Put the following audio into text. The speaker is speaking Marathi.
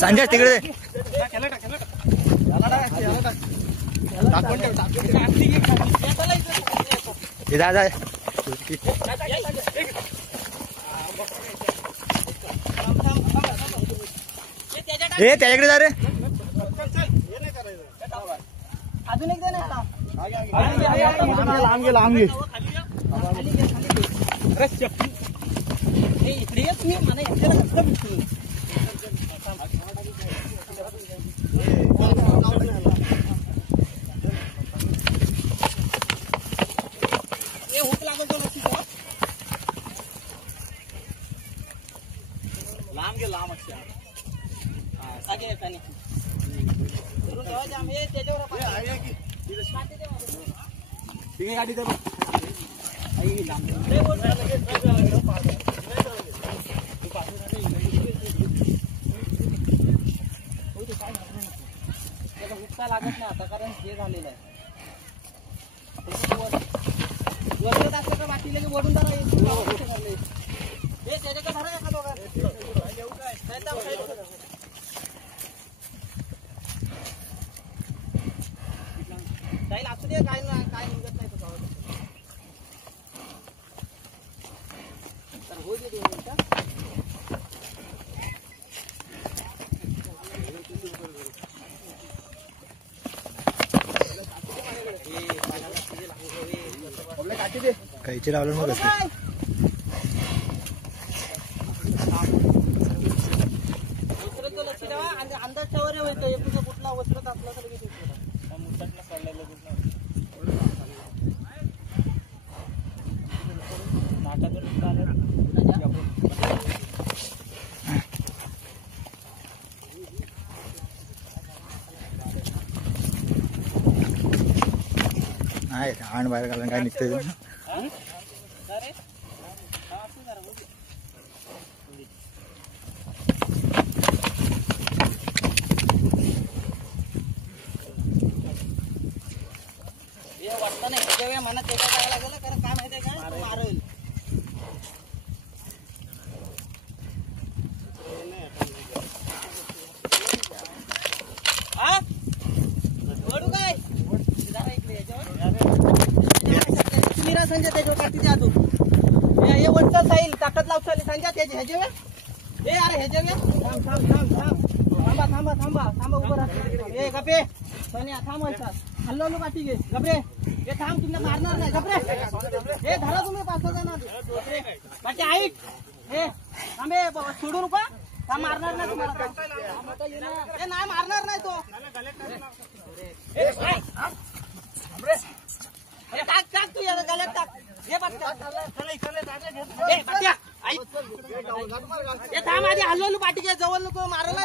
संजय तिकडे हे त्याच्याकडे जा रे अजून एक दे ना लांब घे इकडे येत मी मला एकट्याला कसं भेटतो हे हुक लागून तो नक्की लांब घे लांब अक्षर सागे पाणी करून जाऊ जाम हे त्याच्यावर तिघे गाडी दे आई लांब रे बोल हुक्का लागत नाही आता कारण हे झालेलं आहे वरत असं का वाटीला की वडून धरा हे त्याच्या धरा एका दोघा जाईल असू दे काय काय निघत नाही तो तर हो दे 2 मिनिटं काहीचे लावलं मग लक्ष ठेवा आणि अंदाज ठेवा रे कुठला वस्त्रत असला तर नाही आण बाहेर घालून काय निघतंय वाटतं नाही त्याच्या मनात त्याच्या काय लागलं कारण काय माहितीये का मारेल हा ओढू काय तुम्ही संजय त्याच्यावर टाकते द्या तू हे वटकल जाईल ताकद लावू चालली संजय त्याचे ह्याचे हे अरे ह्याचे थांबा थांबा थांबा थांबा उभं राहा हे गपे सोनिया थांब हल्लो पाठी घे गपरे हे थांब तुम्हाला मारणार नाही गपरे हे धरा तुम्ही 5 जण बाकी ऐक हे थांबे सोडू नका का मारणार नाही तुम्हाला हे नाही मारणार नाही तो टाक टाक तू या गल्यात टाक हे थांब आधी हल्लो पाठी घे जवळ नको मारला